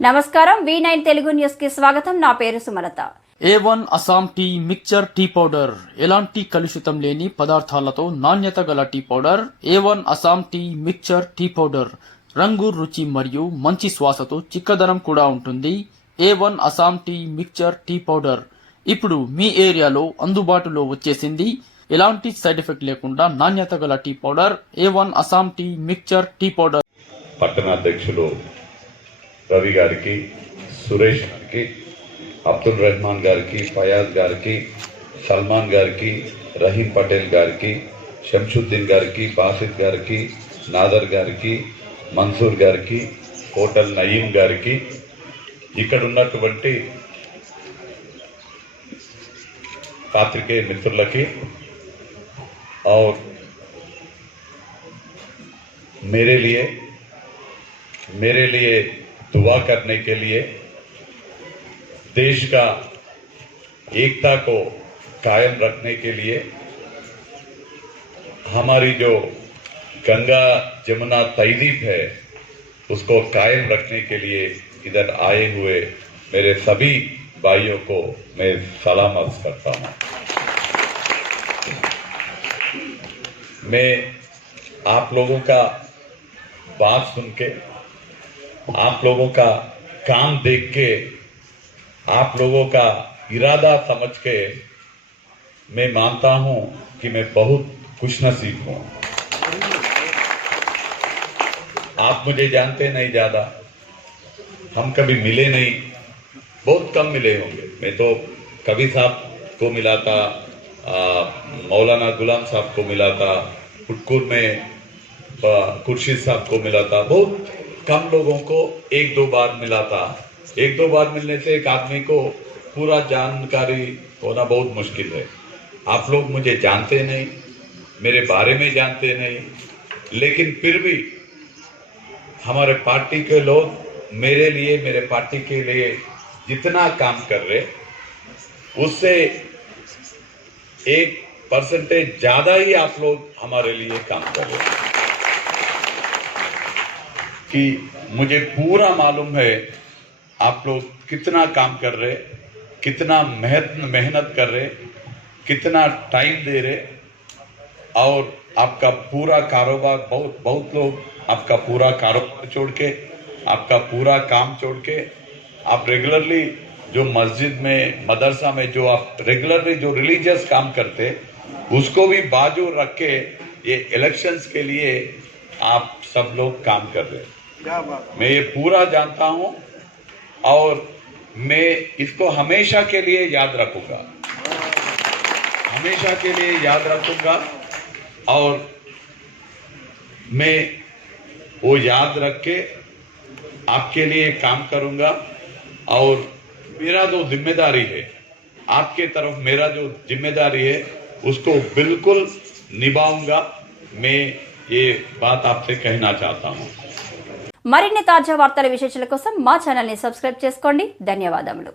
నమస్కారం V9 Telugu news కి స్వాగతం. నా పేరు Sumalatha. A1 Assam tea mixture tea powder ఎలాంటి కలుషితం లేని పదార్థాలతో నాణ్యత గల tea powder. A1 Assam tea mixture tea powder రంగు, రుచి మరియు మంచి శ్వాసతో చిక్కదనం కూడా ఉంటుంది. A1 Assam tea mixture tea powder ఇప్పుడు మీ ఏరియాలో అందుబాటులో వచ్చేసింది. ఎలాంటి సైడ్ ఎఫెక్ట్ లేకుండా నాణ్యత గల tea powder A1 Assam tea mixture tea powder. పట్టణాధ్యక్షులు రవి గారికి, సురేష్ గారికి, అబ్దుల్ రెహమాన్ గారికి, ఫయాజ్ గారికి, సల్మాన్ గారికి, రహీం పటేల్ గారికి, శంషుద్దీన్ గారికి, బాసిద్ గారికి, నాదర్ గారికి, మన్సూర్ గారికి, హోటల్ నయీం గారికి, ఇక్కడ ఉన్నటువంటి పాత్రికేయ మిత్రులకి और मेरे लिए दुआ करने के लिए, देश का एकता को कायम रखने के लिए, हमारी जो गंगा जमुना तहजीब है उसको कायम रखने के लिए इधर आए हुए मेरे सभी भाइयों को मैं सलाम अर्ज करता हूँ। मैं आप लोगों का बात सुन के, आप लोगों का काम देख के, आप लोगों का इरादा समझ के मैं मानता हूं कि मैं बहुत खुशनसीब हूं। आप मुझे जानते नहीं ज़्यादा, हम कभी मिले नहीं, बहुत कम मिले होंगे। मैं तो कवि साहब को मिला था, मौलाना गुलाम साहब को मिला था, कुटकुर में खुर्शीद साहब को मिला था, बहुत कम लोगों को एक दो बार मिला था। एक दो बार मिलने से एक आदमी को पूरा जानकारी होना बहुत मुश्किल है। आप लोग मुझे जानते नहीं, मेरे बारे में जानते नहीं, लेकिन फिर भी हमारे पार्टी के लोग मेरे लिए, मेरे पार्टी के लिए जितना काम कर रहे उससे 1% ज़्यादा ही आप लोग हमारे लिए काम कर रहे हैं। कि मुझे पूरा मालूम है आप लोग कितना काम कर रहे, कितना मेहनत कर रहे, कितना टाइम दे रहे, और आपका पूरा कारोबार, बहुत लोग आपका पूरा कारोबार छोड़ के, आपका पूरा काम छोड़ के, आप रेगुलरली जो मस्जिद में, मदरसा में जो आप रेगुलरली जो रिलीजियस काम करते उसको भी बाजू रख के ये इलेक्शंस के लिए आप सब लोग काम कर रहे हैं। मैं ये पूरा जानता हूं और मैं इसको हमेशा के लिए याद रखूंगा, हमेशा के लिए याद रखूंगा, और मैं वो याद रख के आपके लिए काम करूंगा। और मेरा जो जिम्मेदारी है, आपके तरफ मेरा जो जिम्मेदारी है उसको बिल्कुल निभाऊंगा। मैं ये बात आपसे कहना चाहता हूँ। మరిన్ని తాజా వార్తల విశేషాల కోసం మా ఛానల్ ని సబ్స్క్రైబ్ చేసుకోండి. ధన్యవాదములు.